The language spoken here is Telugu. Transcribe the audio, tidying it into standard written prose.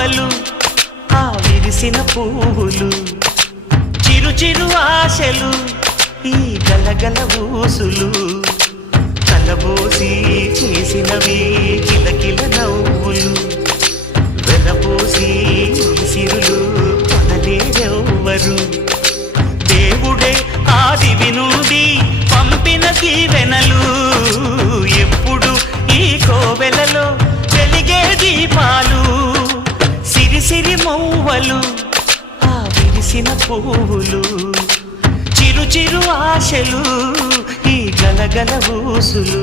మౌవలు ఆ విరిసిన పువ్వులు చిరు చిరు ఆశలు ఈ గలగల ఊసులు కలబోసి చేసినవి కిలకిల నవ్వులు వెలబోసి సిరులు కొనలేరెవ్వరు దేవుడే ఆదివి నుండి పంపిన దీవెనలు ఎప్పుడు ఈ కోవెలలో వెలిగే దీపాలు సిరి సిరి మౌవలు ఆ విరిసిన పువ్వులు చిరు చిరు ఆశలు ఈ గలగల ఊసులు